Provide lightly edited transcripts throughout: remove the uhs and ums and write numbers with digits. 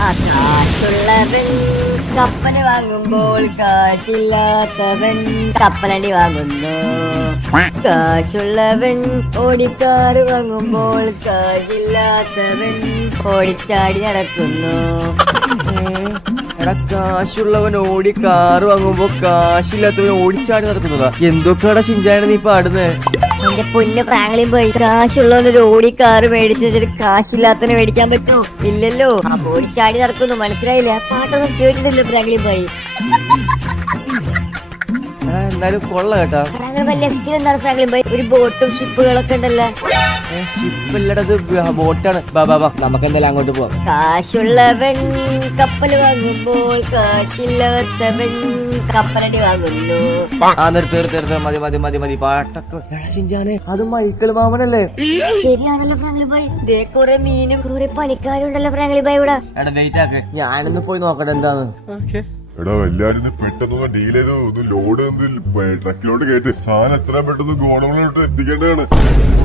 കാശുള്ളവൻ കപ്പല് വാങ്ങുമ്പോൾ കാശില്ലാത്തവൻ കപ്പലണ്ടി വാങ്ങുന്നു. കാശുള്ളവൻ ഓടിക്കാറ് വാങ്ങുമ്പോൾ കാശില്ലാത്തവൻ ഓടിച്ചാടി നടക്കുന്നു. എടാ, കാശുള്ളവൻ ഓടി കാറ് വാങ്ങുമ്പോ കാശില്ലാത്തവൻ ഓടിച്ചാടി നടക്കുന്നതാ. എന്തൊക്കെയാടാ ഷിൻചാനെ നീ പാടുന്നേ? എന്റെ പൊന്ന് ഫ്രാങ്ക്ലിൻ ബോയ്, കാശുള്ളവനൊരു ഓടിക്കാറ് മേടിച്ചിട്ട് കാശില്ലാത്തവനെ മേടിക്കാൻ പറ്റുമോ? ഇല്ലല്ലോ. അപ്പൊ ഓടിച്ചാടി നടക്കുന്നു, മനസ്സിലായില്ല? പാട്ടൊന്നും കേട്ടിട്ടില്ല ഫ്രാങ്ക്ലിൻ ബോയ്. എന്നാലും കൊള്ള കേട്ടാ. ലെഫ്റ്റിൽ എന്താണ് ഫ്രാങ്ക്ലിൻ ബോയ്? ഒരു ബോട്ടും ഷിപ്പുകളൊക്കെ ഉണ്ടല്ലോ. ഷിപ്പല്ലടത് ബോട്ടാണ്. നമുക്ക് എന്തായാലും അങ്ങോട്ട് പോവാം. കാശുള്ളവൻ കപ്പൽ വാങ്ങുമ്പോൾ കാശില്ലാത്തവൻ കപ്പലടി വാങ്ങുന്നു. മതി പാട്ടൊക്കെ. ഷിൻചാനെ, അത് മൈക്കിൾ മാമനല്ലേ? ശരിയാണല്ലോ ഫ്രാങ്ക്ലിൻ ബോയ്. ദേ കുറെ മീനും കുറെ പണിക്കാരും ഉണ്ടല്ലോ ഫ്രാങ്ക്ലിൻ ബോയ് ഇവിടെ. ഞാനൊന്ന് പോയി നോക്കട്ടെ എന്താന്ന്. എടാ, എല്ലാരും പെട്ടെന്ന് ഡീൽ ചെയ്ത് ഒന്ന് ലോഡ് ട്രക്കിലോട്ട് കയറ്റി സാധനം എത്ര പെട്ടെന്ന് ഗോഡൌണിലോട്ട് എത്തിക്കേണ്ടതാണ്.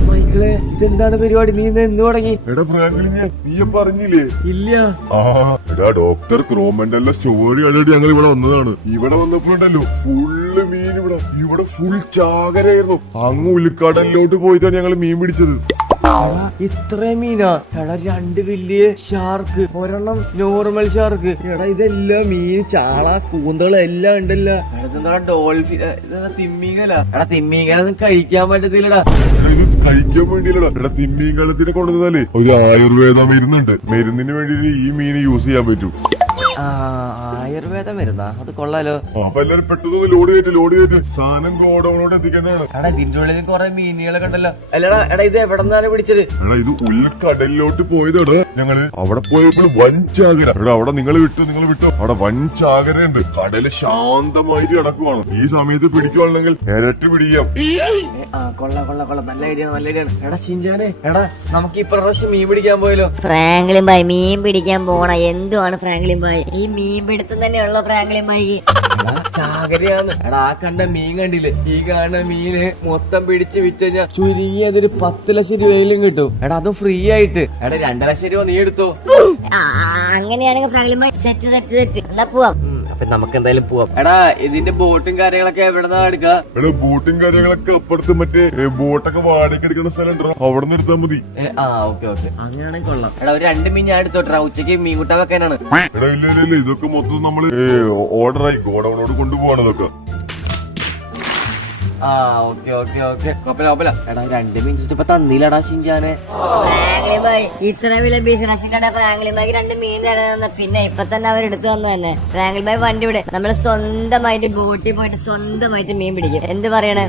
മൈക്കിളെ, ഇതെന്താണ് പരിപാടി? നീ എന്ന് തുടങ്ങി? എടാ ഫ്രാങ്ക്ലിനെ, നീ പറഞ്ഞില്ലേ? ഇല്ല. എടാ, ഡോക്ടർ ക്രോമന്റെ സ്റ്റോറി കണ്ടിട്ട് ഞങ്ങൾ ഇവിടെ വന്നതാണ്. ഇവിടെ വന്നപ്പോഴുണ്ടല്ലോ ഫുള്ള് മീൻ. ഇവിടെ ഫുൾ ചാകരായിരുന്നു. അങ്ങ് ഉൾക്കടലിലോട്ട് പോയിട്ടാണ് ഞങ്ങൾ മീൻ പിടിച്ചത്. ഇത്രയും മീനാ? എടാ, 2 വലിയ ഷാർക്ക്, ഒരെണ്ണം നോർമൽ ഷാർക്ക്. എടാ, ഇതെല്ലാം മീൻ, ചാള, കൂന്തള എല്ലാം ഉണ്ടല്ലോ. ഡോൾഫിൻ, തിമ്മീങ്കല. എടാ, തിമ്മീങ്കലൊന്നും കഴിക്കാൻ പറ്റത്തില്ലടാ. ഇത് കഴിക്കാൻ വേണ്ടിയില്ലടാ. എടാ, തിമ്മീങ്കലത്തിനെ കൊണ്ടുവന്നാലേ ഒരു ആയുർവേദ മരുന്നുണ്ട്. മരുന്നിന് വേണ്ടിട്ട് ഈ മീൻ യൂസ് ചെയ്യാൻ പറ്റും. ആയുർവേദം വരുന്ന അത് കൊള്ളാലോ. അപ്പൊ എല്ലാരും പെട്ടെന്ന് ലോഡ് കയറ്റി സാധനം ഗോഡൌണിലോട്ട് എത്തിക്കേണ്ടതാണ്. എടാ, ഇതിന്റെ ഉള്ളിൽ കുറെ മീനുകളൊക്കെ ഉണ്ടല്ലോ. അല്ലടാ, എടാ, ഇത് എവിടെ നിന്നാണ് പിടിച്ചത്? എടാ, ഇത് ഉൾക്കടലിലോട്ട് പോയതാണ്. ഞങ്ങള് അവിടെ പോയപ്പോൾ വൻ ചാകര. എടാ, അവിടെ നിങ്ങൾ വിട്ടു. അവിടെ വൻ ചാകരയുണ്ട്. കടല് ശാന്തമായിട്ട് കിടക്കുവാണ്. ഈ സമയത്ത് പിടിക്കുവാണെങ്കിൽ ഇരട്ടി പിടിക്കാം. കൊള്ളാം. നല്ല ഐഡിയ. എടാ ഷിൻചാനെ, എടാ, നമുക്ക് ഇപ്രാവശ്യം മീൻ പിടിക്കാൻ പോയല്ലോ. ഫ്രാങ്ക്ലിൻ ബോയ്, മീൻ പിടിക്കാൻ പോണ എന്തുവാണ് ഫ്രാങ്ക്ലിൻ ബോയ്? ഈ മീൻ പിടുത്തം തന്നെയുള്ള ഫ്രാങ്ക്ലിൻ ബോയ്. ചാകരയാന്ന്. എടാ, ആ കണ്ട മീൻ കണ്ടില്ലേ? ഈ കാണുന്ന മീന് മൊത്തം പിടിച്ച് വിറ്റുകഴിഞ്ഞാൽ ചുരുങ്ങിയതൊരു 10 ലക്ഷം രൂപയിലും കിട്ടും. എടാ, അതും ഫ്രീ ആയിട്ട്. എടാ, 2 ലക്ഷം രൂപ നീ എടുത്തോ. അങ്ങനെയാണെങ്കിൽ ഫ്രാങ്ക്ലിൻ ബോയ് സെറ്റ്. എന്നാ പോവാം. അപ്പൊ നമുക്ക് എന്തായാലും പോവാം. എടാ, ഇതിന്റെ ബോട്ടും കാര്യങ്ങളൊക്കെ എവിടെന്നാ എടുക്കുക? എടാ, ബോട്ടും കാര്യങ്ങളൊക്കെ അപ്പുറത്ത് മറ്റേ ബോട്ടൊക്കെ വാടകയ്ക്ക് എടുക്കുന്ന സ്ഥലം ഉണ്ടോ? അവിടെ നിന്ന് എടുത്താൽ മതി. ഓക്കെ. അങ്ങനെയാണെങ്കിൽ കൊള്ളാം. എടാ, ഒരു 2 മീൻ ഞാൻ എടുത്തോട്ടാ. ഉച്ചക്ക് മീൻ കൂട്ടാൻ വെക്കാനാണ്. എടാ, ഇല്ല, ഇതൊക്കെ മൊത്തം നമ്മള് ഓർഡറായി ഗോഡൌണിലോട്ട് കൊണ്ടുപോവാണ്. ഇതൊക്കെ ഓക്കെ. കുഴപ്പമില്ല. എടാ, 2 മീൻ ഇപ്പൊ തന്നില്ലടാ ഷിൻചാനെ. ഫ്രാങ്ക്ലിൻ ബോയ്, ഇത്ര വലിയ ബിസിനസിന്റെ ഫ്രാങ്ക്ലിൻ ബോയ് 2 മീൻ തരുന്ന പിന്നെ ഇപ്പൊ തന്നെ അവർ എടുത്തു വന്നു തന്നെ. ഫ്രാങ്ക്ലിൻ ബോയ് വണ്ടി ഇവിടെ നമ്മള് സ്വന്തമായിട്ട് ബോട്ടിൽ പോയിട്ട് സ്വന്തമായിട്ട് മീൻ പിടിക്കും. എന്ത് പറയണേ?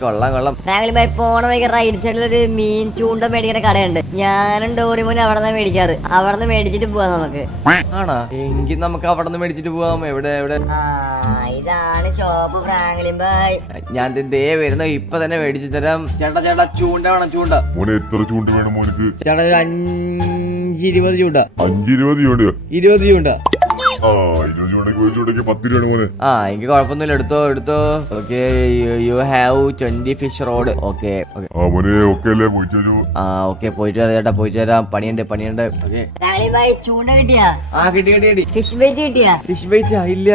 കൊള്ളാം. ഫ്രാങ്ക്ലിൻ ബോയ് പോണ വഴിക്ക് റൈറ്റ് സൈഡിലൊരു മീൻ ചൂണ്ട മേടിക്കുന്ന കടയുണ്ട്. ഞാനും ഡോറിമോനും അവിടെ നിന്ന് മേടിക്കാറ്. അവിടെ നിന്ന് മേടിച്ചിട്ട് പോവാം നമുക്ക്. ആണോ? എങ്കിൽ നമുക്ക് അവിടെ നിന്ന് മേടിച്ചിട്ട് പോവാം. എവിടെ? ഇതാണ് ഷോപ്പ് ഫ്രാങ്ക്ലിൻ ബോയ്. ഞാൻ ദേ വരുന്ന ഇപ്പൊ തന്നെ മേടിച്ചു തരാം. ചേട്ടാ, ചൂണ്ട വേണം. ചൂണ്ട മോനെ, എത്ര ചൂണ്ട വേണം മോനക്ക്? ചേട്ടാ, ഒരു 5-20 ചൂണ്ട. 5-20 ചൂണ്ട? 20 ചൂണ്ട. 20 ചൂണ്ടക്ക് ഒരു ചൂണ്ടക്ക് 10 രൂപയാണ് മോനെ. എനിക്ക് കുഴപ്പമൊന്നുമില്ല. എടുത്തോ. Okay, you have 20 fish road. Okay. മോനെ, ഓക്കെ അല്ലേ? പോയിട്ട് വരൂ. ഓക്കെ, പോയിട്ട് വരാം ചേട്ടാ, പോയിട്ട് വരാം. പണിയുണ്ട്. ഓക്കെ. ഫ്രാങ്ക്ലിൻ ബോയ്, ചൂണ്ട കിട്ടിയാ? കിട്ടി. ഫിഷ് ബൈറ്റ് കിട്ടിയാ? ഫിഷ് ബൈറ്റ് ഇല്ല.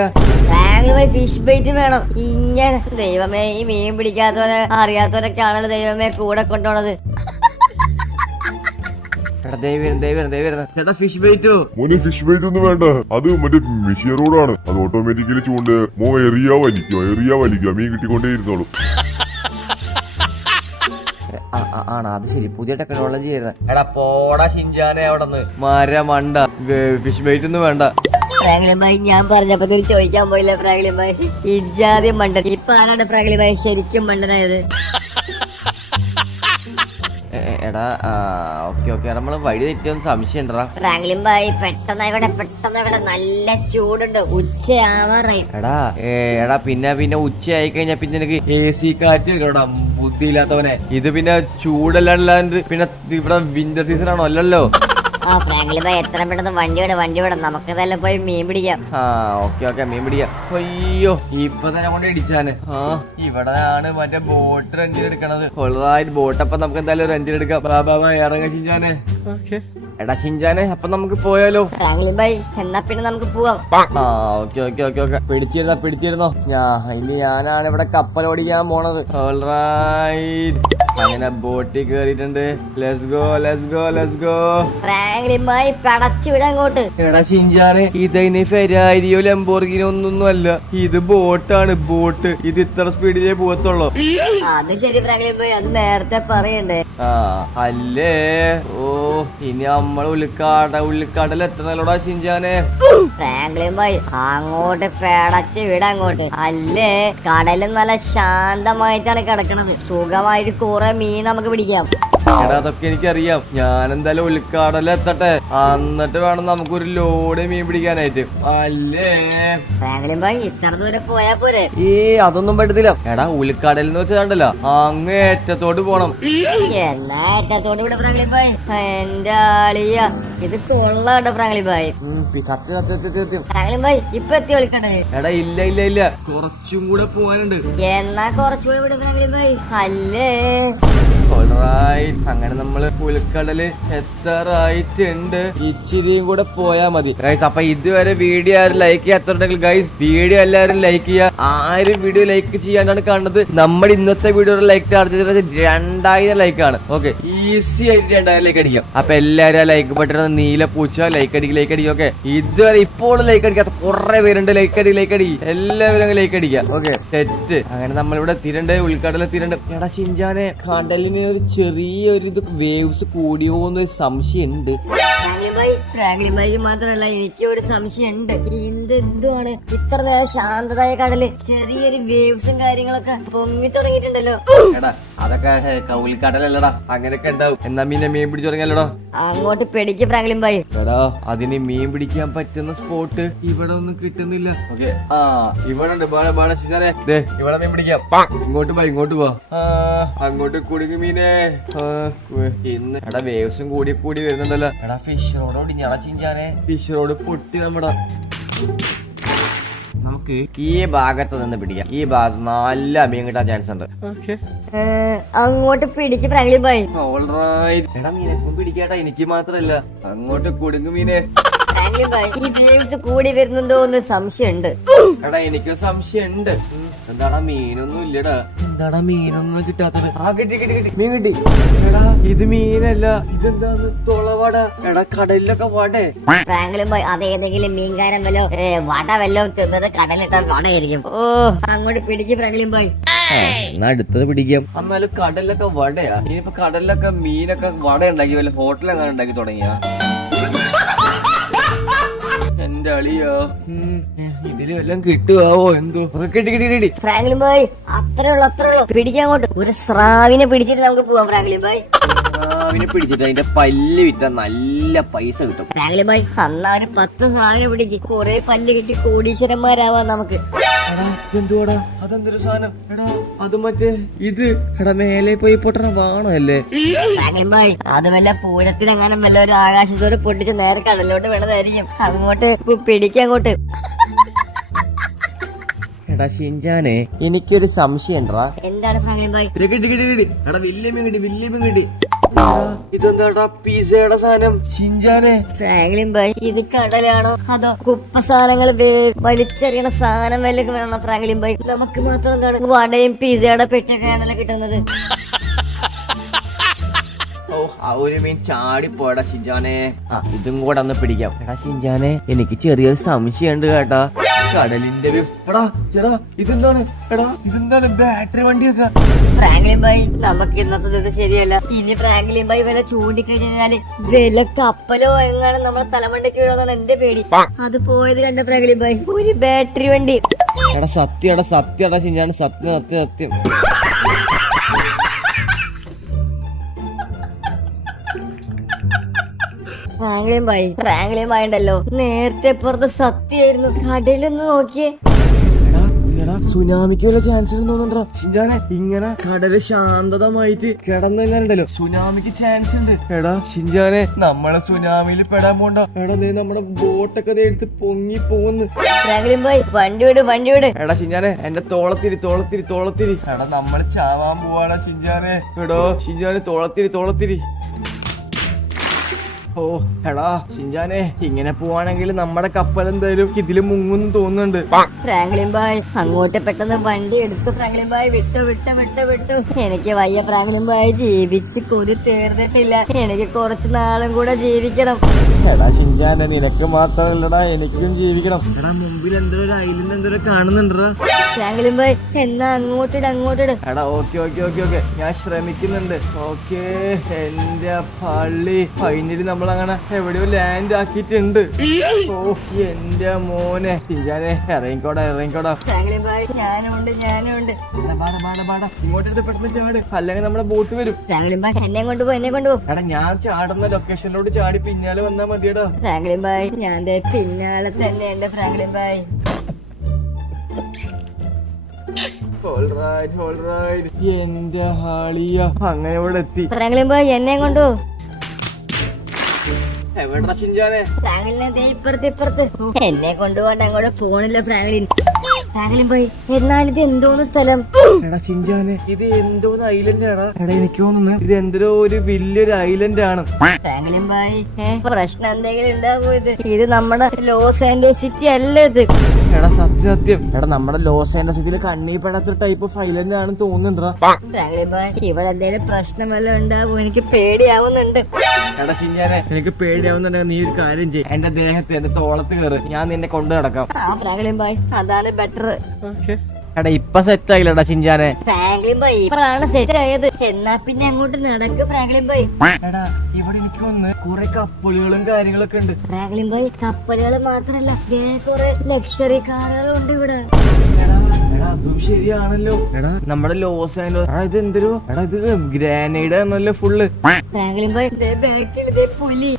ഫ്രാങ്ക്ലിൻ ബോയ്, ഫിഷ് ബൈറ്റ് വേണം. ഇങ്ങനെ ദൈവമേ, ഈ മീൻ പിടിക്കാത്തവരെ അറിയാത്തവരൊക്കെ ആണല്ലോ ദൈവമേ കൂടെ കൊണ്ടുപോണത്. ചേട്ടാ, ഫിഷ് ബൈറ്റോ? മോനെ, ഫിഷ് ബൈറ്റ് ഒന്നും വേണ്ട. അത് മറ്റേ മെഷീൻ റോഡാണ്. അത് ഓട്ടോമാറ്റിക്കലി ചൂണ്ട എറിയാ വലിക്കുക മീൻ കിട്ടിക്കൊണ്ടേ ഇരുന്നോളൂ. അത് ശരി, പുതിയ ടെക്നോളജി ആയിരുന്നു. എടാ, പോടാ ഷിൻചാനെ അവിടെ നിന്ന്. മണ്ട ഫിഷ് ബൈറ്റ് ഒന്നും വേണ്ട. ഫ്രാങ്ക്ലിൻ ബോയ്, ഞാൻ പറഞ്ഞപ്പോ ചോദിക്കാൻ പോയില്ല ഫ്രാങ്ക്ലിൻ ബോയ്. ഇജാദ്യം മണ്ടൻ. ഇപ്പൊ ആരാണ് ഫ്രാങ്ക്ലിൻ ബോയ് ശരിക്കും മണ്ടനായത്? എടാ, ഓക്കെ. നമ്മള് വഴി തെറ്റിയൊന്നും സംശയം ഉണ്ടോ? ഫ്രാങ്ക്ലിൻ ബോയ്, പെട്ടെന്ന് നല്ല ചൂടുണ്ട്. ഉച്ചയാവാറായി. എടാ, പിന്നെ ഉച്ച ആയി കഴിഞ്ഞാ പിന്നെ നിനക്ക് AC കാറ്റ് കേടാ, ബുദ്ധിയില്ലാത്തവനെ. ഇത് പിന്നെ ചൂടല്ലാണ്ട് പിന്നെ ഇവിടെ വിന്റർ സീസൺ ആണോ? അല്ലല്ലോ. ഫ്രാങ്ക്ലിൻ ബോയ്, എത്ര പെട്ടെന്ന് വണ്ടി വിടാം. നമുക്ക് ഇതെല്ലാം പോയി മീൻ പിടിക്കാം. ഓക്കെ, മീൻ പിടിക്കാം. അയ്യോ, ഇപ്പൊ തന്നെ കൊണ്ട് ഇടിച്ചാന്. ഇവിടെയാണ് മറ്റേ ബോട്ട് റെന്റിന് എടുക്കണത്. ബോട്ടപ്പം നമുക്ക് എന്തായാലും റെന്റിന് എടുക്കാം. ഇറങ്ങാ ഷിൻചാനെ. എടാ ഷിൻജാനെ അപ്പൊ നമുക്ക് പോയാലോ? ഫ്രാങ്ക്ലിൻ ബൈ എന്നാ പിന്നെ നമുക്ക് പോവാം. ആ ഓക്കെ ഓക്കെ ഓക്കെ ഓക്കെ പിടിച്ചിരുന്നോ ഇനി ഞാനാണ് ഇവിടെ കപ്പൽ ഓടിക്കാൻ പോണത്. ഓൾറൈറ്റ് അങ്ങനെ ബോട്ടിൽ കേറിയിട്ടുണ്ട്. Let's go. ഫ്രാങ്ക്ലിൻ ബൈ പടച്ചു വിടാ അങ്ങോട്ട്. എടാ ഷിൻജാനെ ഇതിന് ഫെരാരിയോ ലംബോർഗിനോ ഒന്നൊന്നും അല്ല, ഇത് ബോട്ടാണ്. ബോട്ട് ഇത് ഇത്ര സ്പീഡിലേ പോകത്തുള്ളൂ. അത് ശരി ഫ്രാങ്ക്ലിൻ ബൈ, അത് നേരത്തെ പറയണ്ടേ. ആ അല്ലേ ഓ ഇനി നമ്മൾ ഉള്ളിക്കാടൽ എത്തണല്ലോടാ ഷിൻജാനെ. ഫ്രാങ്ക്ലിൻ ബൈ അങ്ങോട്ട് പടച്ചു വിടാ അങ്ങോട്ട്. അല്ലേ കടലും നല്ല ശാന്തമായിട്ടാണ് കിടക്കണത്. സുഖമായിട്ട് കുറെ മീൻ നമുക്ക് പിടിക്കാം. എടാ അതൊക്കെ എനിക്കറിയാം. ഞാൻ എന്തായാലും ഉൾക്കാടലെത്തട്ടെ, എന്നിട്ട് വേണം നമുക്കൊരു ലോഡ് മീൻ പിടിക്കാനായിട്ട്. അല്ലേ ഫ്രാങ്ക്ലിൻ ബൈ ഇത്ര ദൂരം പോയാ പോരെ? അതൊന്നും പറ്റത്തില്ല. എടാ ഉൾക്കാടൽ എന്ന് വെച്ചാണ്ടല്ലോ അങ്ങ് ഏറ്റത്തോട്ട് പോണം. എന്നാ ഏറ്റത്തോട് ഇവിടെ ഫ്രാങ്ക്ലിൻ ബൈ. എന്റെ ആളിയ ഇത് കൊള്ളാട്ടോ ഫ്രാങ്ക്ലിൻ ബൈ. സത്യം ഫ്രാങ്ക്ലിൻ ബൈ ഇപ്പൊ എത്തി വിളിക്കണ്ടേ? എടാ ഇല്ല കുറച്ചും കൂടെ പോവാനുണ്ട്. എന്നാ കുറച്ചുകൂടെ ഇവിടെ ഫ്രാങ്ക്ലിൻ ബൈ. അല്ലേ അങ്ങനെ നമ്മള് പുൽക്കടല് എത്താറായിട്ടുണ്ട്. ഇച്ചിരിയും കൂടെ പോയാ മതി ഗൈസ്. അപ്പൊ ഇതുവരെ വീഡിയോ ആരും ലൈക്ക് ചെയ്യാത്തുണ്ടെങ്കിൽ ഗൈസ് വീഡിയോ എല്ലാവരും ലൈക്ക് ചെയ്യുക. ആരും വീഡിയോ ലൈക്ക് ചെയ്യാണ്ടാണ് കാണുന്നത്. നമ്മുടെ ഇന്നത്തെ വീഡിയോയുടെ ലൈക്ക് ടാർഗറ്റ് 2000 ലൈക്കാണ്. ഓക്കെ ഈസി ആയിട്ട് 2000 ലൈക്ക് അടിക്കാം. അപ്പൊ എല്ലാരും ആ ലൈക്ക് ബട്ടൺ നീല പൂച്ച ലൈക്ക് അടിക്കും. ഓക്കെ ഇതുവരെ ഇപ്പോൾ ലൈക്ക് അടിക്കാത്ത കുറെ പേരുണ്ട്. ലൈക്ക് അടി എല്ലാവരും അങ്ങ് ലൈക്ക് അടിക്കാം. Okay set. അങ്ങനെ നമ്മളിവിടെ എത്തിയിട്ടുണ്ട്, ഉൾക്കടലെത്തിയിട്ടുണ്ട്. എടാ ഷിൻജാനെ കടലിന് ഒരു ചെറിയൊരു ഇത് വേവ്സ് കൂടിയോ എന്നൊരു സംശയം ഉണ്ട്. ഫ്രാങ്ക്ലിൻ ബൈക്ക് മാത്രല്ല എനിക്ക് ഒരു സംശയം ഉണ്ട്. എന്തുവാണ് ഇത്ര നേരം ശാന്തതായ കടല് ചെറിയൊരു വേവ്സും കാര്യങ്ങളൊക്കെ പൊങ്ങി തുടങ്ങിയിട്ടുണ്ടല്ലോ. എടാ അതൊക്കെ ഉൾക്കടലല്ലടാ, അങ്ങനെയൊക്കെ ഉണ്ടാവും. എന്നാ മീൻ പിടിച്ചു തുടങ്ങിയല്ലോടാ. അങ്ങോട്ട് പിടിക്ക് ഫ്രാങ്ക്ലിൻ ബൈ. എടാ അതിന് മീൻ പിടിക്കാൻ പറ്റുന്ന സ്പോട്ട് ഇവിടെ ഒന്നും കിട്ടുന്നില്ല. ഓക്കെ ഇവിടെ ഉണ്ട്. ഇവിടെ മീൻ പിടിക്കാം. ഇങ്ങോട്ട് പോ. അങ്ങോട്ട് കുടുങ്ങി മീനെ. ഇന്ന് എടാ വേവ്സും കൂടി വരുന്നുണ്ടല്ലോ. എടാ ഫിഷ് റോഡോട് ഞാൻ ചിഞ്ചാനെ ഫിഷ് റോഡ് പൊട്ടി നമ്മുടെ. നമുക്ക് ഈ ഭാഗത്ത് നിന്ന് പിടിക്കാം. ഈ ഭാഗത്ത് നല്ല മീൻ കിട്ടാൻ ചാൻസ് ഉണ്ട്. അങ്ങോട്ട് പിടിക്ക് ഫ്രാങ്ക്ലിൻ ബൈ. എടാ മീനെ പിടിക്കാട്ടാ, എനിക്ക് മാത്രല്ല. അങ്ങോട്ട് കുടുങ്ങു മീനെ. ഫ്രാങ്ക്ലിൻ ബൈ ഈ വേവ്സ് കൂടി വരുന്നുണ്ടോ എന്ന് സംശയമുണ്ട്. എടാ എനിക്ക് സംശയമുണ്ട്. എന്താടാ മീനൊന്നും ഇല്ലടാ. എന്താടാ മീനൊന്നും കിട്ടാത്തത്? കിട്ടി മീൻ കിട്ടി. എടാ ഇത് മീനല്ല, ഇതെന്താന്ന് തുളവട. എടാ കടലിലൊക്കെ വടേ. ഫ്രാങ്ക്ലിൻ ബൈ അതേതെങ്കിലും മീൻകാരൻ വല്ലോ വട വല്ലോ തിന്നത് കടലിട്ട വടയായിരിക്കും. ഓ അങ്ങോട്ട് പിടിക്ക് ഫ്രാങ്ക്ലിൻ ബൈ. എന്നാ അടുത്തത് പിടിക്കാം. എന്നാലും കടലിലൊക്കെ വടയാ. ഇനിയിപ്പോ കടലിലൊക്കെ മീനൊക്കെ വട ഉണ്ടാക്കി വല്ല ഹോട്ടലെങ്ങനെ ഉണ്ടാക്കി തുടങ്ങിയാ? എന്റെ അളിയോ ഇതില് വല്ലതും കിട്ടുവോ എന്തോ. കിട്ടി. ഫ്രാങ്ക്ലിൻ ബൈ അത്രേ ഉള്ളൂ. പിടിക്കാൻ അങ്ങോട്ട് ഒരു സ്രാവിനെ പിടിച്ചിട്ട് നമുക്ക് പോവാം ഫ്രാങ്ക്ലിൻ ബൈ. സ്രാവിനെ പിടിച്ചിട്ട് അതിന്റെ പല്ല് വിറ്റ നല്ല പൈസ കിട്ടും. ഫ്രാങ്ക്ലിൻ ബൈ അന്നാ ഒരു 10 സ്രാവിനെ പിടിക്കും. കുറെ പല്ല് കിട്ടി കോടീശ്വരന്മാരാവാം നമുക്ക്. എന്തുവാടാ അതെന്തൊരു സാധനം? എടാ അത് മറ്റേ ഇത് എടാ മേലെ പോയി പൊട്ടണ വാണല്ലേ? ഫ്രാങ്ക്ലിൻ ബൈ അത് വല്ല പൂരത്തിനെങ്ങാനും വല്ല ഒരു ആകാശത്തോട് പൊട്ടിച്ച് നേരെ കടലിലോട്ട് വീണതായിരിക്കും. അങ്ങോട്ട് പിടിക്കങ്ങോട്ട്. എടാ ഷിൻജാനെ എനിക്കൊരു സംശയം ഉണ്ടടാ. എന്താണ് ഫ്രാങ്ക്ലിൻ ബൈ? കിട്ടി. എടാ വലിയ മീൻ കിട്ടി. ഇതെന്താടാ പിസയുടെ സാധനം ഷിൻജാനെ? ഫ്രാങ്ക്ലിൻ ബൈ ഇത് കടലാണോ അതോ കുപ്പ സാധനങ്ങൾ വലിച്ചെറിയണ സാധനം വല്ല വേണോ ഫ്രാങ്ക്ലിൻ ബൈ? നമുക്ക് മാത്രം എന്താണ് വടയും പിസയുടെ പെട്ടിയൊക്കെയാണല്ലോ കിട്ടുന്നത്. ആ ഒരു മീൻ ചാടി പോയടാ ഷിൻജാനെ. ഇതും കൂടെ ഒന്ന് പിടിക്കാം. എടാ ഷിൻജാനെ എനിക്ക് ചെറിയൊരു സംശയം ഉണ്ട് കേട്ടാ. കടലിന്റെ ഇതെന്താണ് ബാറ്ററി വണ്ടിയൊക്കെ? ഫ്രാങ്ക്ലിൻ ബൈ നമുക്ക് ഇന്നത്തെ ഇത് ശരിയല്ല. ഇനി ഫ്രാങ്ക്ലിൻ ബൈ വില ചൂണ്ടിക്കഴിഞ്ഞാല് വില കപ്പലോ എങ്ങാനും നമ്മളെ തലമണ്ടയ്ക്ക് വീഴുമെന്നാണ് എന്റെ പേടി. അത് പോയത് കണ്ട ഫ്രാങ്ക്ലിൻ ബൈ ഒരു ബാറ്ററി വണ്ടി. എടാ സത്യടാ ഷിൻജാനെ സത്യം. ഫ്രാങ്ക്ലിൻ ബൈ ഉണ്ടല്ലോ നേരത്തെ പുറത്ത് സത്യമായിരുന്നു. കടലൊന്ന് നോക്കിയേ. സുനാമിക്ക് വല്ല ചാൻസ് തോന്നുന്നുണ്ടോ ഷിൻജാനെ? ഇങ്ങനെ കടല് ശാന്തതമായിട്ട് കിടന്നുണ്ടല്ലോ സുനാമിക്ക് ചാൻസ് ഉണ്ട്. എടാ ഷിൻജാനെ നമ്മളെ സുനാമിയിൽ പെടാൻ പോണ്ട. എടാ നീ നമ്മുടെ ബോട്ടൊക്കെ എടുത്ത് പൊങ്ങി പോന്ന്. ഫ്രാങ്ക്ലിൻ ബൈ വണ്ടി വിട്. എടാ ഷിൻജാനെ എന്റെ തോളത്തിരി. എടാ നമ്മള് ചാവാൻ പോവാടാ ഷിൻജാനെ. എടോ ഷിൻജാനെ തോളത്തിരി. ഓ എടാ ഷിൻചാനെ, ഇങ്ങനെ പോവാണെങ്കിൽ നമ്മുടെ കപ്പൽ എന്തായാലും ഇതില് മുങ്ങുന്നു തോന്നുന്നുണ്ട്. ഫ്രാങ്ക്ലിൻ ബോയ് അങ്ങോട്ട് പെട്ടെന്ന് വണ്ടി എടുത്തു. ഫ്രാങ്ക്ലിൻ ബോയ് വിട്ടു. എനിക്ക് വയ്യ ഫ്രാങ്ക്ലിൻ ബോയ്, ജീവിച്ച് കൊതി തീർന്നിട്ടില്ല. എനിക്ക് കുറച്ച് നാളും കൂടെ ജീവിക്കണം. എടാ ഷിൻചാനെ, നിനക്ക് മാത്രല്ലടാ, എനിക്കും ജീവിക്കണം. എടാ മുമ്പിൽ എന്തോ ഒരു ഐലൻഡ് എന്തോ കാണുന്നുണ്ടാ. ഫ്രാങ്ക്ലിൻ ബോയ് എന്നാ അങ്ങോട്ടിട്. എടാ ഓക്കെ ഞാൻ ശ്രമിക്കുന്നുണ്ട്. ഓക്കെ എന്റെ പള്ളി, ഫൈനലി നമ്മൾ അങ്ങനെ എവിടെയോ ലാൻഡ് ആക്കിയിട്ടുണ്ട്. ഓ എന്റെ മോനെ ഷിൻചാനെ, ഇറങ്ങിക്കോടാ. ഫ്രാങ്ക്ലിൻ ബോയ് ഞാനുണ്ട്. ബാടാ ഇങ്ങോട്ട് പെട്ടെന്ന് ചാട്, അല്ലെങ്കിൽ നമ്മുടെ ബോട്ട് വരും. ഫ്രാങ്ക്ലിൻ ബോയ് എന്നെ കൊണ്ടുപോ. എടാ ഞാൻ ചാടുന്ന ലൊക്കേഷനിലോട്ട് ചാടി പിന്നാലെ വന്നാ മതിയടാ. ഫ്രാങ്ക്ലിൻ ബോയ് ഞാൻ ദേ പിന്നാലെ തന്നെ ഉണ്ട്. ഫ്രാങ്ക്ലിൻ ബോയ് ഓൾറൈറ്റ് എന്റെ ഹാളിയ അങ്ങനെ ഇവിടെ എത്തി. ഫ്രാങ്ക്ലിൻ ബോയ് എന്നെ കൊണ്ടുപോ. എവിടാ ഷിൻചാനെ? ഫ്രാങ്ക്ലിനെ ദേ ഇപ്പുറത്ത്. എന്നെ കൊണ്ടുപോകാൻ അങ്ങോട്ട് പോണില്ല ഫ്രാങ്ക്ലിൻ ബോയ്. എന്നാൽ ഇത് എന്തോന്ന് സ്ഥലം? എടാ ഷിൻചാനെ, ഇത് എന്തോന്ന് ഐലൻഡ് ആടാ. എടാ എനിക്ക് തോന്നുന്നു ഇത് എന്തോ ഒരു വലിയൊരു ഐലൻഡ് ആണ്. ഫ്രാങ്ക്ലിൻ ബോയ് പ്രശ്നം എന്തെങ്കിലും ഉണ്ടാവോ? ഇത് നമ്മുടെ ലോസ് ആൻഡേഴ്സ് സിറ്റി അല്ല ഇത്. എടാ സത്യം. എടാ നമ്മുടെ ലോസ് ആൻഡേഴ്സ് സിറ്റിയില് കണ്ണീപ്പെടാത്ത ടൈപ്പ് ഓഫ് ഐലൻഡ് ആണ് തോന്നുന്നുണ്ടാ. ഫ്രാങ്ക്ലിൻ ബോയ് ഇവിടെ എന്തെങ്കിലും പ്രശ്നം വല്ലതും ഉണ്ടാവോ? എനിക്ക് പേടിയാവുന്നുണ്ട്. എടാ ഷിൻചാനെ, എനിക്ക് പേടിയാവുന്നുണ്ടെങ്കിൽ നീ ഒരു കാര്യം ചെയ്യും, എന്റെ ദേഹത്ത് എന്റെ തോളത്ത് കയറ്, ഞാൻ നിന്നെ കൊണ്ടു നടക്കാം. ഫ്രാങ്ക്ലിൻ ബോയ് അതാണ് ബെറ്റർ. എടാ ഇപ്പൊ സെറ്റ് ആയില്ലടാ ഷിൻചാനെ. ഫ്രാങ്ക്ലിൻ ബോയ് ഇപ്പഴാണ് സെറ്റ് ആയത്. എന്നാ പിന്നെ അങ്ങോട്ട് നടക്ക് ഫ്രാങ്ക്ലിൻ ബോയ്. എടാ ഇവിടെ എനിക്ക് വന്ന് കുറെ കപ്പലുകളും കാര്യങ്ങളൊക്കെ ഉണ്ട്. ഫ്രാങ്ക്ലിൻ ബോയ് കപ്പലുകൾ മാത്രല്ല, കുറെ ലക്ഷറി കാറുകളും ഉണ്ട് ഇവിടെ. എടാ അതും ശരിയാണല്ലോ. എടാ നമ്മുടെ ലോസ് ആൻഡോസ്, ഇത് എന്തൊരു, എടാ ഇത് ഗ്രാനൈഡ് ആണല്ലോ ഫുള്ള്. ഫ്രാങ്ക്ലിൻ ബോയ് ബാക്കിൽ പുലി.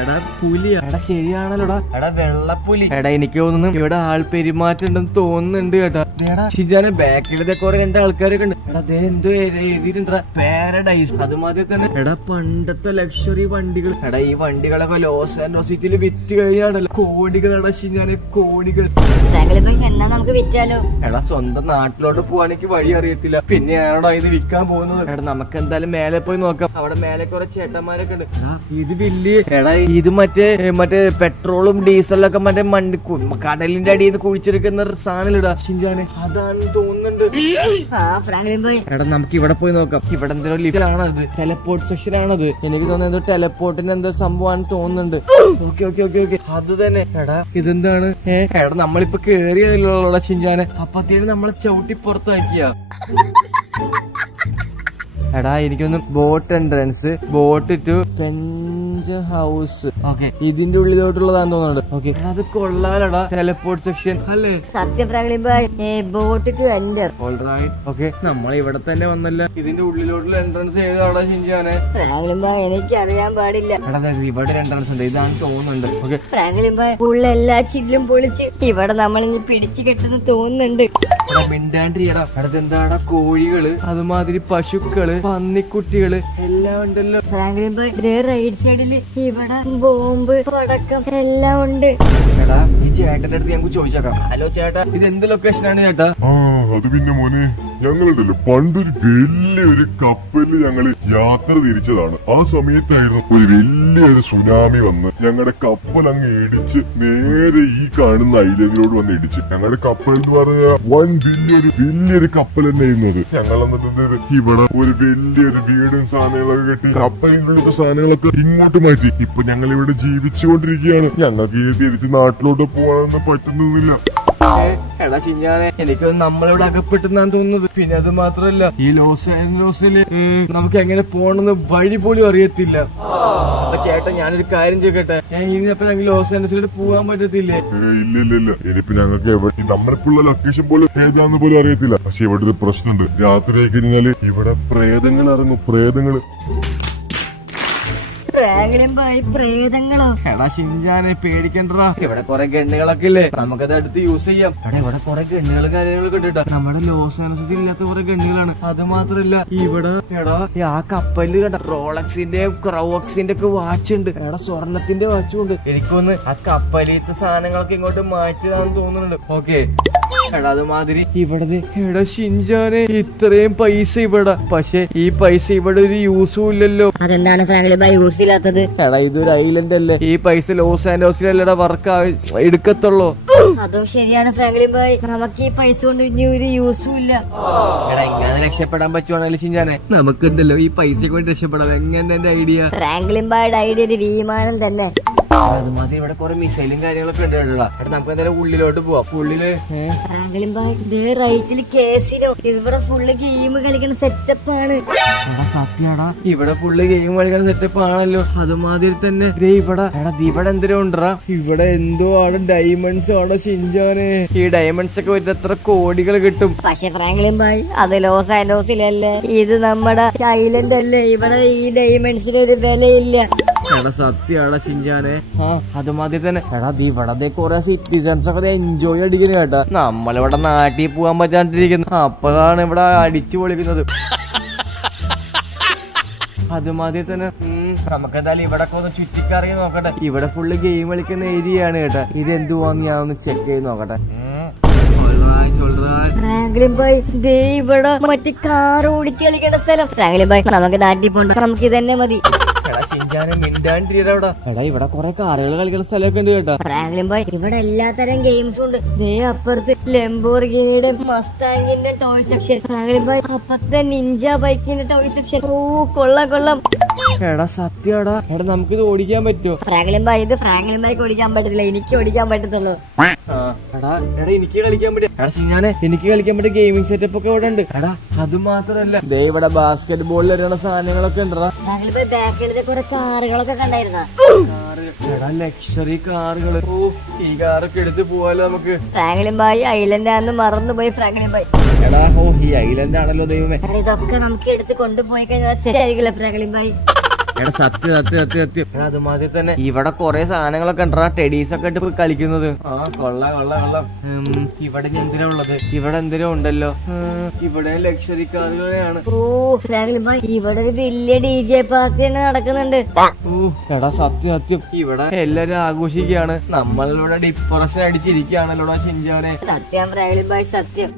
എടാ പുലിയാ? എടാ ശരിയാണല്ലോടാ. എടാ വെള്ളപ്പുലി. എടാ എനിക്ക് തോന്നുന്നു ഇവിടെ ആൾ പെരുമാറ്റം ഉണ്ടെന്ന് തോന്നുന്നുണ്ട് കേട്ടാ. എടാ ഷിൻചാനെ, ബാക്കിലത്തെ കുറെ രണ്ട് ആൾക്കാരൊക്കെ ഉണ്ട്. എടാ അതേ എന്തോ എഴുതിയിട്ടുണ്ടാ, പാരഡൈസ്. അതുമാതിരി തന്നെ എടാ പണ്ടത്തെ ലക്ഷറി വണ്ടികൾ. എടാ ഈ വണ്ടികളൊക്കെ ലോസ് ആൻഡോസ് സിറ്റിയിൽ വിറ്റ് കഴിഞ്ഞാണല്ലോ കോടികൾ. എടാ ഷിൻചാനെ, കോടികൾ. ഫ്രാങ്ക്ലിൻ ബോയ് എന്നാ നമുക്ക് വിറ്റാലോ? എടാ സ്വന്തം നാട്ടിലോട്ട് പോവാണെങ്കിൽ വഴി അറിയത്തില്ല, പിന്നെയാണോടാ ഇത് വിൽക്കാൻ പോകുന്നത്. എടാ നമുക്ക് എന്തായാലും മേലെ പോയി നോക്കാം. അവിടെ മേലെ കുറെ ചേട്ടന്മാരൊക്കെ ഉണ്ട്. ഇത് വലിയ, എടാ ഇത് മറ്റേ പെട്രോളും ഡീസലൊക്കെ മറ്റേ കടലിന്റെ അടിയിൽ നിന്ന് കുഴിച്ചെടുക്കുന്ന സാധനം ഇടാ ഷിൻചാനെ, അതാണ് തോന്നുന്നുണ്ട്. ഫ്രാങ്ക്ലിൻ ബോയ് എടാ നമുക്ക് ഇവിടെ പോയി നോക്കാം. ഇവിടെ എന്തോ ലിഫ്റ്റിലാണത്, ടെലപ്പോർട്ട് സെക്ഷൻ ആണത്. എനിക്ക് തോന്നുന്നത് എന്തോ ടെലപ്പോർട്ടിന്റെ എന്തോ സംഭവമാണ് തോന്നുന്നുണ്ട്. ഓക്കെ അത് തന്നെ. എടാ ഇതെന്താണ്? എടാ നമ്മളിപ്പോ കേറിയതല്ലോടാ ഷിൻചാനെ, അപ്പത്തേനും നമ്മളെ ചവിട്ടി പുറത്താക്കിയ. എടാ എനിക്കൊന്ന് boat entrance, boat to penthouse. Okay ഇതിന്റെ ഉള്ളിലോട്ടുള്ളതാന്ന് തോന്നുന്നുണ്ട്. ഓക്കെ അത് കൊള്ളാലടാ, ടെലപ്പോർട്ട് സെക്ഷൻ അല്ലേ? സത്യം Franklin boy, boat to enter. Alright. Okay നമ്മൾ ഇവിടെ തന്നെ വന്നല്ല, ഇതിന്റെ ഉള്ളിലോട്ടുള്ള എൻട്രൻസ് ഏതാടാ ഷിൻചാനെ? ഫ്രാങ്ക്ലിൻ ബോയ് എനിക്ക് അറിയാൻ പാടില്ല. എടാ ഇവിടെ എൻട്രൻസ് ഉണ്ട്, ഇതാണ് തോന്നുന്നുണ്ട്. ഓക്കെ ഫ്രാങ്ക്ലിൻ ബോയ് ഉള്ള എല്ലാ ചില്ലും പൊളിച്ച് ഇവിടെ നമ്മളിനി പിടിച്ചു കെട്ടുന്നു തോന്നുന്നുണ്ട്. മിണ്ടാണ്ടിരിയടാ. അടുത്തെന്താടാ, കോഴികള്, അതുമാതിരി പശുക്കള്, പന്നിക്കുട്ടികള് എല്ലാം ഉണ്ടല്ലോ. ഫ്രാങ്ക്ലിൻ ബോയ് റൈറ്റ് സൈഡില് ഇവിടെ ബോംബ്, പടക്കം എല്ലാം ഉണ്ട്. എടാ ഈ ചേട്ടന്റെ അടുത്ത് ഞങ്ങൾക്ക് ചോദിച്ചേക്കാം. ഹലോ ചേട്ടാ, ഇത് എന്ത് ലൊക്കേഷനാണ് ചേട്ടാ? അത് പിന്നെ മോനെ, ഞങ്ങളുണ്ടല്ലോ പണ്ടൊരു വലിയൊരു കപ്പലിൽ ഞങ്ങള് യാത്ര തിരിച്ചതാണ്. ആ സമയത്തായിരുന്നു ഒരു വലിയൊരു സുനാമി വന്ന് ഞങ്ങളുടെ കപ്പൽ അങ്ങ് ഇടിച്ച് നേരെ ഈ കാണുന്ന ഐലൻഡിലോട് വന്ന് ഇടിച്ച്. ഞങ്ങളുടെ കപ്പൽ എന്ന് പറഞ്ഞാൽ വലിയൊരു കപ്പൽ തന്നെ ആയിരുന്നത്. ഞങ്ങൾ എന്നിട്ട് ഇവിടെ ഒരു വലിയൊരു വീടും സാധനങ്ങളൊക്കെ കെട്ടി കപ്പലിന്റെ ഉള്ളിലത്തെ സാധനങ്ങളൊക്കെ ഇങ്ങോട്ട് മാറ്റി. ഇപ്പൊ ഞങ്ങൾ ഇവിടെ ജീവിച്ചുകൊണ്ടിരിക്കുകയാണ്. ഞങ്ങൾക്ക് ഈ തിരിച്ച് നാട്ടിലോട്ട് പോകാനൊന്നും പറ്റുന്നില്ല. എടാ ഷിൻചാനെ, എനിക്കൊന്ന് നമ്മളിവിടെ അകപ്പെട്ടെന്നാണ് തോന്നുന്നത്. പിന്നെ അത് മാത്രല്ല, ഈ ലോസ് ആൻഡോസില് നമുക്ക് എങ്ങനെ പോകണമെന്ന് വഴി പോലും അറിയത്തില്ല. അപ്പൊ ചേട്ടാ ഞാനൊരു കാര്യം ചോദിക്കട്ടെ, ഇനിയപ്പോ ഞങ്ങൾക്ക് ലോസ് ആൻഡോസിലോട്ട് പോകാൻ പറ്റത്തില്ലേ? ഇല്ല. ഇനിയിപ്പോ ഞങ്ങൾക്ക് നമ്മളിപ്പുള്ള ലൊക്കേഷൻ പോലും ഏതാന്ന് പോലും അറിയത്തില്ല. പക്ഷെ ഇവിടെ ഒരു പ്രശ്നമുണ്ട്. രാത്രി ആയി കഴിഞ്ഞാല് ഇവിടെ പ്രേതങ്ങൾ ഇറങ്ങും, പ്രേതങ്ങള്. Franklin boy പ്രേതങ്ങളോ? എടാ ഷിൻചാനെ പേടിക്കണ്ടടാ, ഇവിടെ കുറെ ഗണ്ണുകളൊക്കെ ഇല്ലേ, നമുക്കത് അടുത്ത് യൂസ് ചെയ്യാം. എടാ ഇവിടെ കുറെ ഗണ്ണുകളും കാര്യങ്ങളൊക്കെ ഉണ്ട്. നമ്മുടെ ലോസ് ആൻഡോസിൽ ഇല്ലാത്ത കുറെ ഗണ്ണുകളാണ്. അത് മാത്രല്ല ഇവിടെ എടാ ആ കപ്പലിൽ കേട്ടാ റോളക്സിന്റെ ക്രൗക്സിന്റെ ഒക്കെ വാച്ച് ഉണ്ട്. എടാ സ്വർണത്തിന്റെ വാച്ചും ഉണ്ട്. എനിക്കൊന്ന് ആ കപ്പലിലത്തെ സാധനങ്ങളൊക്കെ ഇങ്ങോട്ട് മാറ്റിയതാണെന്ന് തോന്നുന്നുണ്ട്. ഓക്കെ എടാ അതുമാതിരി ഇവിടെ എടാ ഷിൻചാനെ ഇത്രയും പൈസ ഇവിടെ, പക്ഷെ ഈ പൈസ ഇവിടെ ഒരു യൂസും ഇല്ലല്ലോ. അതെന്താണ് ഫ്രാങ്ക്ലിൻ ഭായ് യൂസ് ഇല്ലാത്തത്? എടാ ഇതൊരു ഐലൻഡ് അല്ലേ, ഈ പൈസ ലോസ് ആൻഡോസിലല്ലടാ വർക്ക് എടുക്കത്തുള്ളൂ. അതും ശരിയാണ് ഫ്രാങ്ക്ലിൻ ഭായ്, നമുക്ക് ഈ പൈസ കൊണ്ട് ഇനി ഒരു യൂസും ഇല്ല. എടാ ഇങ്ങനെ രക്ഷപ്പെടാൻ പറ്റുവാണല്ലോ ഷിൻചാനെ, നമുക്കുണ്ടല്ലോ ഈ പൈസ കൊണ്ട് രക്ഷപ്പെടാം. എങ്ങനെ എന്റെ ഐഡിയ? ഫ്രാങ്ക്ലിൻ ഭായുടെ ഐഡിയ ഒരു വിമാനം തന്നെ. അതുമാതിരി ഇവിടെ കുറെ മിസൈലും കാര്യങ്ങളൊക്കെ ഉണ്ട് കേട്ടോ. നമുക്ക് എന്തായാലും ഉള്ളിലോട്ട് പോവാം. ഉള്ളില് ഫ്രാങ്ക്ലിൻ ഭായ് ദേ റൈറ്റില് കേസിനോ, ഇവിടെ ഫുള്ള് ഗെയിം കളിക്കുന്ന സെറ്റപ്പ് ആണ്. സത്യടാ ഇവിടെ ഫുള്ള് ഗെയിം കളിക്കുന്ന സെറ്റപ്പ് ആണല്ലോ. അതുമാതിരി തന്നെ ഇവിടെ എന്തോ ഉണ്ടറാ, ഇവിടെ എന്തോ ആണ് ഡയമണ്ട്സ് ആണോ ഷിൻചാനെ? ഈ ഡയമണ്ട്സ് ഒക്കെ വെച്ച് എത്ര കോടികൾ കിട്ടും. പക്ഷെ ഫ്രാങ്ക്ലിൻ ഭായ് അത് ലോസ് ആൻഡോസിലല്ലേ, ഇത് നമ്മുടെ ഐലൻഡ് അല്ലേ, ഇവിടെ ഈ ഡയമണ്ട്സിന് ഒരു വിലയില്ല. സത്യടാ ഷിൻചാനെ. അതുമാതിരി തന്നെ ഇവിടെ കുറെ സിറ്റിസൺസ് ഒക്കെ എൻജോയ് അടിക്കുന്നത് കേട്ടാ. നമ്മളിവിടെ നാട്ടിൽ പോകാൻ പറ്റാണ്ടിരിക്കുന്നു, അപ്പോഴാണ് ഇവിടെ അടിച്ചു പൊളിക്കുന്നത്. അതുമാതിരി തന്നെ നമുക്ക് എന്തായാലും ഇവിടെ ഒന്ന് ചുറ്റിക്കറിയാൻ നോക്കട്ടെ. ഇവിടെ ഫുള്ള് ഗെയിം കളിക്കുന്ന ഏരിയ ആണ് കേട്ടാ. ഇത് എന്തുവാന്ന് ഞാൻ ഒന്ന് ചെക്ക് ചെയ്ത് നോക്കട്ടെ. ഫ്രാങ്ക്ലിൻ ഭായ് ദേ ഇവിടെ മറ്റേ കാർ ഓടിച്ച് കളിക്കേണ്ട സ്ഥലം. ഫ്രാങ്ക്ലിൻ ഭായ് നമുക്ക് നാട്ടിൽ പോണ്ട, നമുക്ക് ഇത് തന്നെ മതി. ഇവിടെ കുറെ കാറുകൾ കളിക്കുന്ന സ്ഥലമൊക്കെ ഉണ്ട് കേട്ടോ. ഫ്രാങ്ക്ലിൻ ഭായ് ഇവിടെ എല്ലാത്തരം ഗെയിംസും ഉണ്ട്. ദേ അപ്പുറത്ത് ലംബോർഗിനിയുടെ മസ്താങ്ങിന്റെ ടോയ് സെക്ഷൻ, ഫ്രാങ്ക്ലിൻ ഭായ് അപ്പുറത്തെ നിഞ്ച ബൈക്കിന്റെ ടോയ് സെക്ഷൻ. ഓ കൊള്ളാം. എടാ സത്യടാ, നമുക്കിത് ഓടിക്കാൻ പറ്റുമോ? ഫ്രാങ്ക്ലിൻ ഭായ് ഇത് ഫ്രാങ്ക്ലിൻ ഭായ്ക്ക് ഓടിക്കാൻ പറ്റത്തില്ല, എനിക്ക് ഓടിക്കാൻ പറ്റത്തുള്ളൂ. എനിക്ക് കളിക്കാൻ പറ്റും. എനിക്ക് കളിക്കാൻ പറ്റിയ ഗെയിമിംഗ് സെറ്റപ്പ് ഒക്കെ ഇവിടെ ഉണ്ട്. എടാ അത് മാത്രല്ല ദേ ഇവിടെ ബാസ്കറ്റ് ബോളിൽ വരുന്ന സാധനങ്ങളൊക്കെ ഉണ്ടടാ. ഫ്രാങ്ക്ലിൻ ഭായ് ബാക്കിലത്തെ കുറെ കാറുകളൊക്കെ കണ്ടായിരുന്ന ലക്ഷറി കാറുകൾ. ഈ കാറൊക്കെ എടുത്ത് പോവാലോ നമുക്ക്. ഫ്രാങ്ക്ലിൻ ഭായ് ഐലൻഡ് ആണെന്ന് മറന്നുപോയി ഫ്രാങ്ക്ലിൻ ഭായ്. എടാ ഈ ഐലൻഡ് ആണല്ലോ ദൈവമേ. ഇതൊക്കെ നമുക്ക് എടുത്ത് കൊണ്ടുപോയി കഴിഞ്ഞാൽ ശരിയായിരിക്കില്ല ഫ്രാങ്ക്ലിൻ ഭായ്. എടാ സത്യം. അതുമാതിരി തന്നെ ഇവിടെ കൊറേ സാധനങ്ങളൊക്കെ ഉണ്ടാ, ടെഡീസ് ഒക്കെ ഇട്ട് കളിക്കുന്നത്. കൊള്ളാം. ഇവിടെ എന്തിനാ ഉള്ളത്? ഇവിടെ എന്തിനാ ഉണ്ടല്ലോ. ഇവിടെ ലക്ഷറി കാറുകളെയാണ്. ഓ ഫ്രാങ്ക്ലിൻ ഭായ് ഇവിടെ ഒരു വലിയ DJ പാർട്ടി തന്നെ നടക്കുന്നുണ്ട്. എടാ സത്യം ഇവിടെ എല്ലാരും ആഘോഷിക്കുകയാണ്. നമ്മളിവിടെ ഡിപ്രഷൻ അടിച്ചിരിക്കുകയാണല്ലോടാ ഷിൻചാനെ. സത്യം ഫ്രാങ്ക്ലിൻ ഭായ് സത്യം.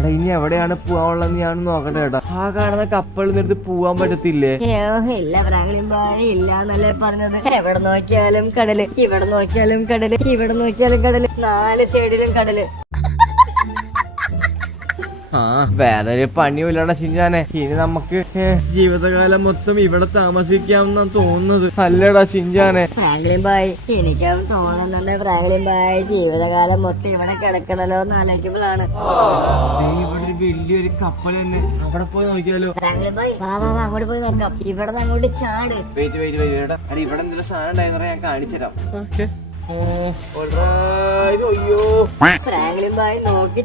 എടാ ഇനി എവിടെയാണ് പോവാനുള്ളതെന്ന് ഞാൻ നോക്കട്ടെ കേട്ടാ. ആ കാണുന്ന കപ്പലിൽ നിന്നെടുത്ത് പോവാൻ പറ്റത്തില്ലേ? ഇല്ല ഫ്രാങ്ക്ലിൻ ഭായ് ഇല്ല എന്നല്ലേ പറഞ്ഞത്. എവിടെ നോക്കിയാലും കടല്, ഇവിടെ നോക്കിയാലും കടല്, ഇവിടെ നോക്കിയാലും കടല്, 4 സൈഡിലും കടല്. വേറൊരു പണിയുമില്ലടാ ഷിൻചാനെ. ഇനി നമുക്ക് ജീവിതകാലം മൊത്തം ഇവിടെ താമസിക്കാമെന്നാണ് തോന്നുന്നത്. അല്ലടാ ഷിൻചാനെ? ഫ്രാങ്ക്ലിൻ ഭായ് എനിക്കും തോന്നുന്നുണ്ട് ഫ്രാങ്ക്ലിൻ ഭായ് ജീവിതകാലം മൊത്തം ഇവിടെ കിടക്കണല്ലോ എന്ന് ആലോചിക്കുമ്പോഴാണ്. ഇവിടെ ഒരു വലിയൊരു കപ്പൽ തന്നെ, അവിടെ പോയി നോക്കിയാലോ? ഫ്രാങ്ക്ലിൻ ഭായ് വാ അങ്ങോട്ട് പോയി നോക്കാം. ഇവിടെ അങ്ങോട്ട് ചാട്. വെയിറ്റ് ഇവിടെ എന്തെങ്കിലും സാധനം ഉണ്ടായിരുന്ന ഞാൻ കാണിച്ചുതരാം. ഫ്രാങ്ക്ലിൻ ഭായ് നോക്കി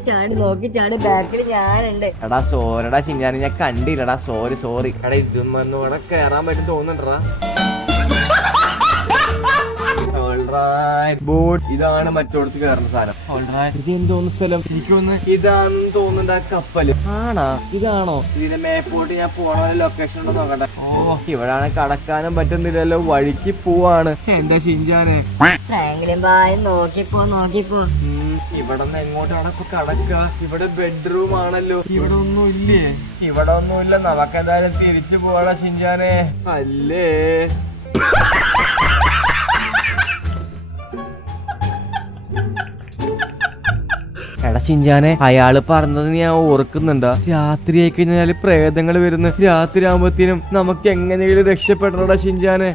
ചാടി ബാക്കിൽ ഞാനുണ്ട്. എടാ സോറിടാ ഷിൻചാനെ, ഞാൻ കണ്ടില്ലടാ. സോറി. എടാ ഇതൊന്നും ഇവിടെ കേറാൻ പറ്റും തോന്നുന്നുണ്ടാ. ഇതാണ് മറ്റോടത്ത് കയറുന്ന സാധനം. ഇത് എന്തോന്ന് സ്ഥലം? എനിക്കൊന്ന് ഇതാണെന്ന് തോന്നുന്നുണ്ട് ആ കപ്പല്. ആണോ? ഇതാണോ? ഇതിന്റെ മേപ്പോട്ട് ഞാൻ പോണ ലൊക്കേഷൻ ഉണ്ടോ നോക്കട്ടെ. ഇവിടാണ് കടക്കാനും പറ്റുന്നില്ലല്ലോ, വഴിക്ക് പോവാണ്. എന്താ ഷിൻചാനെ? ഫ്രാങ്ക്ലിൻ ഭായ് നോക്കിപ്പോ. ഇവിടെ നിന്ന് എങ്ങോട്ടാണ് ഇപ്പൊ കടക്കുക? ഇവിടെ ബെഡ്റൂം ആണല്ലോ. ഇവിടെ ഒന്നുമില്ല. നമുക്കെന്തായാലും തിരിച്ചു പോവാ ഷിൻചാനെ. അല്ലേ എടാ ഷിൻചാനെ, അയാള് പറഞ്ഞത് ഞാൻ ഓർക്കുന്നുണ്ടാ. രാത്രി ആയി കഴിഞ്ഞാല് പ്രേതങ്ങൾ വരുന്നു. രാത്രി ആകുമ്പത്തേനും നമുക്ക് എങ്ങനെയെങ്കിലും രക്ഷപ്പെടണടാ ഷിൻചാനെ.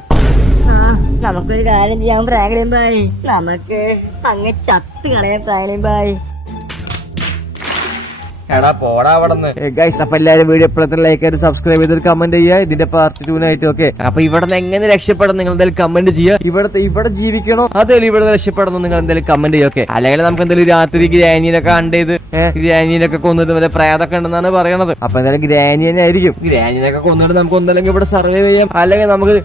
നമുക്കൊരു കാര്യം ചെയ്യാം ഫ്രാങ്ക്ലിൻ ഭായ്, നമുക്ക് അങ്ങ് ചത്ത് കളയാം ഫ്രാങ്ക്ലിൻ ഭായ്. എടാ പോടാ അവിടെന്ന്. ഗൈസ് അപ്പൊ എല്ലാവരും വീഡിയോ എപ്പോഴത്തെ ലൈക്ക് ആയിട്ട് സബ്സ്ക്രൈബ് ചെയ്തൊരു കമന്റ് ചെയ്യുക. ഇതിന്റെ പാർട്ട് 2 ആയിട്ട്. ഓക്കെ, അപ്പൊ ഇവിടെ നിന്ന് എങ്ങനെ രക്ഷപ്പെടണം നിങ്ങൾ എന്തായാലും കമന്റ് ചെയ്യുക. ഇവിടെ ജീവിക്കണോ അതേലും ഇവിടെ രക്ഷപ്പെടണം നിങ്ങൾ എന്തായാലും കമന്റ് ചെയ്യുക. ഓക്കെ, അല്ലെങ്കിൽ നമുക്ക് എന്തായാലും രാത്രി ഗ്രാനിനൊക്കെ കണ്ടത്, ഗ്രാനിനൊക്കെ കൊന്നിട്ട് വരെ പ്രേതൊക്കെ ഉണ്ടെന്നാണ് പറയണത്. അപ്പൊ എന്തായാലും ഗ്രാനിയനെ ആയിരിക്കും. ഗ്രാനിനൊക്കെ കൊന്നിട്ട് നമുക്ക് ഒന്നല്ലെങ്കിൽ ഇവിടെ സർവൈവ് ചെയ്യാം, അല്ലെങ്കിൽ നമുക്ക്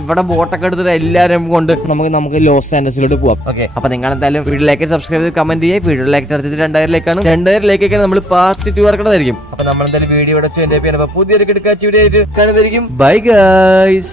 ഇവിടെ ബോട്ടൊക്കെ എടുത്തിട്ട് എല്ലാരും കൊണ്ട് നമുക്ക് ലോസ് ആൻഡസിലോട്ട് പോവാം. ഓക്കെ, അപ്പൊ നിങ്ങൾ എന്തായാലും വീഡിയോയിലേക്ക് സബ്സ്ക്രൈബ് ചെയ്ത് കമന്റ് ചെയ്യുക. വീഡിയോയിലേക്ക് അടുത്തത് 2000 നമ്മൾ പാർട്ട് 2 ഇറക്കണതായിരിക്കും. അപ്പൊ നമ്മൾ എന്തായാലും വീഡിയോ ഇവിടെ പുതിയൊരു കിടക്കാച്ച വീഡിയോ ആയിട്ട് കാണുന്നതായിരിക്കും. Bye guys.